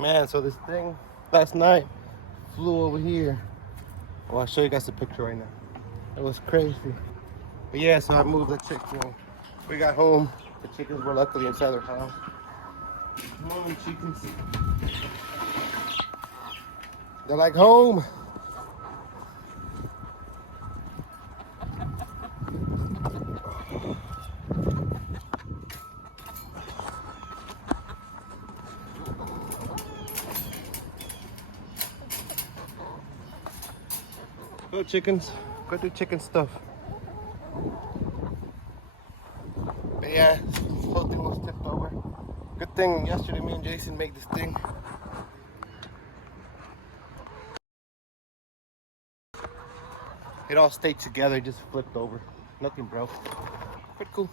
Man, so this thing last night flew over here. Oh, I'll show you guys the picture right now. It was crazy. But yeah, so I moved the chicken. We got home. The chickens were luckily inside their house. Morning, chickens. They're like home. Go chickens. Go do chicken stuff. But yeah, this whole thing was tipped over. Good thing yesterday me and Jason made this thing. It all stayed together, it just flipped over. Nothing broke. Pretty cool.